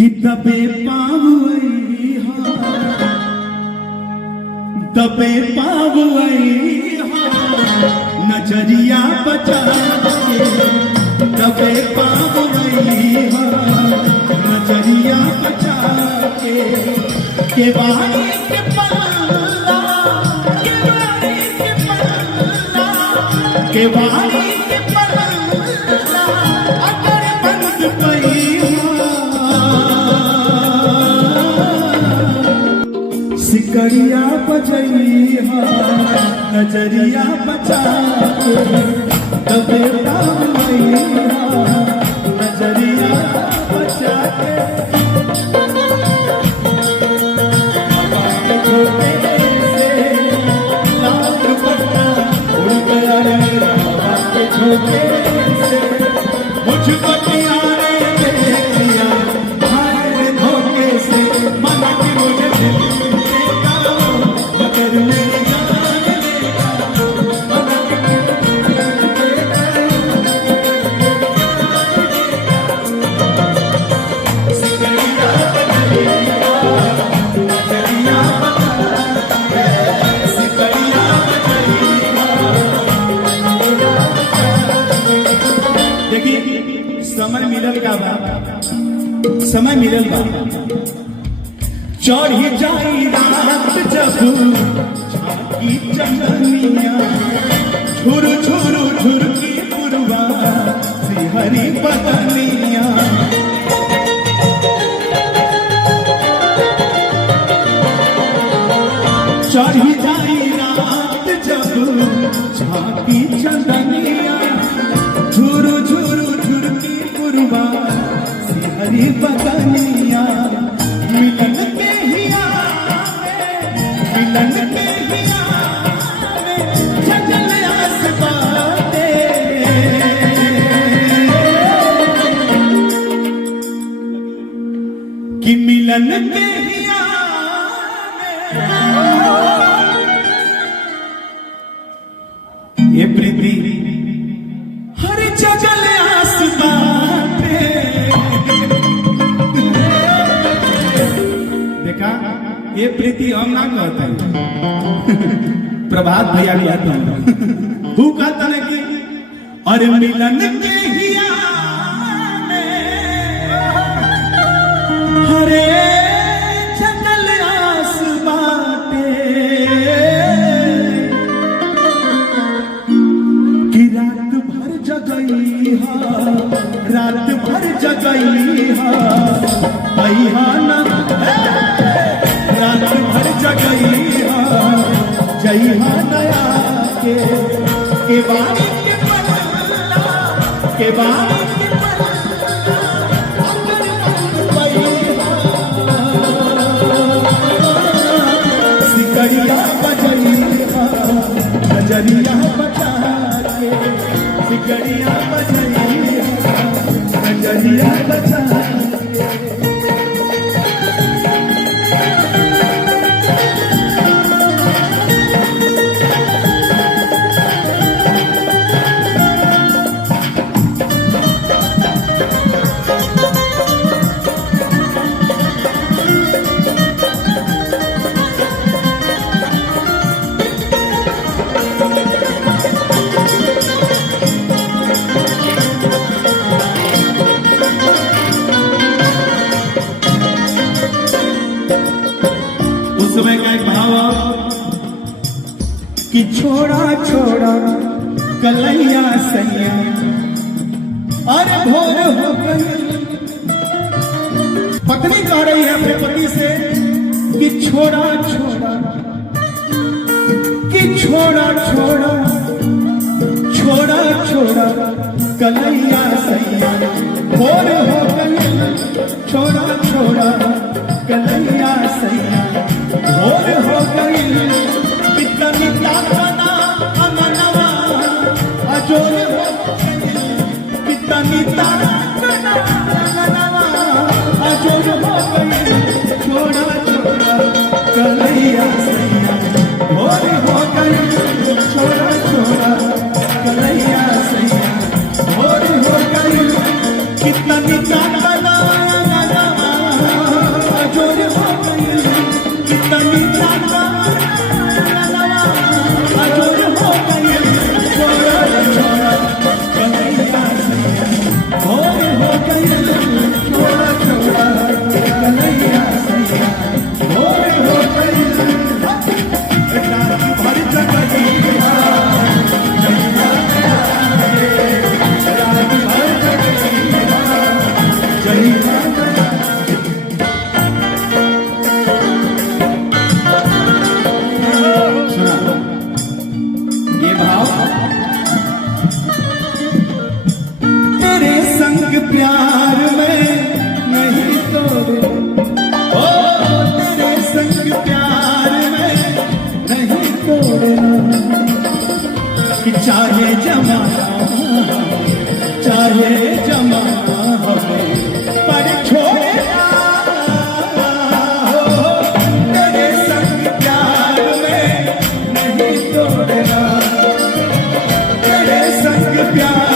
कि दबे पावई दबे पावई नजरिया बचा के दबे पावई नजरिया बचा के बारी के पल्ला के बारी के पल्ला के बारी के पल्ला अगर बंद पई सिकरिया बजई नजरिया बचा के दबे पावई नजरिया बचा के लाल पट्टा उड़ गया रे बाबा के झोंके से मुझको किनारे देख लिया भाई धोखे से मना कि मुझे मगर मेरी समय मिलल का बा समय मिलल बा चढ़ी जाई रात जब झांकी चंदनिया झुर झुर झुर की पुरवा सिहरी बदनिया चढ़ी जाई रात जब झांकी चंदनिया झुर झुर हरी बदनिया मिलन के हिया मिलन के हिया जगल आसमाते कि मिलन के हिया ये प्रीति हर जगल आसमाते ये प्रीति हम ना कहते हैं प्रभात भैया कहते हैं तू कहता है कि अरे मिलन के हिया हरे जंगल आस बाटे कि रात भर जगई रात भर जगई ना रात भर जगई जइहा नया के बारी के पल्ला के बारी के सिकरिया बजई नजरिया बचा के सिकरिया बजई नजरिया बचा कि छोड़ा छोड़ा कलैया सैया अरे भोर हो गई पत्नी कह रही है अपने पति से कि छोड़ा छोड़ा कि छोड़ा छोड़ा छोड़ा छोड़ा कलैया सैया भोर हो गई छोड़ा छोड़ा कलैया सैया भोर हो गई कितना बना अमनवा अजोर हो कितना बना अमनवा अजोर हो गई छोड़ा छोड़ा कलैया सैया भोर हो गई छोड़ा छोड़ा कलैया सैया भोर हो गई कितना बना अमनवा दीवाना। सुना ये भाव, तेरे संग प्यार में नहीं तोड़े, ओ तेरे संग प्यार में नहीं तोड़ना, कि चाहे जमाना हमें पर छोड़ना, हो तेरे संग प्यार में नहीं तोड़ना, तेरे संग प्यार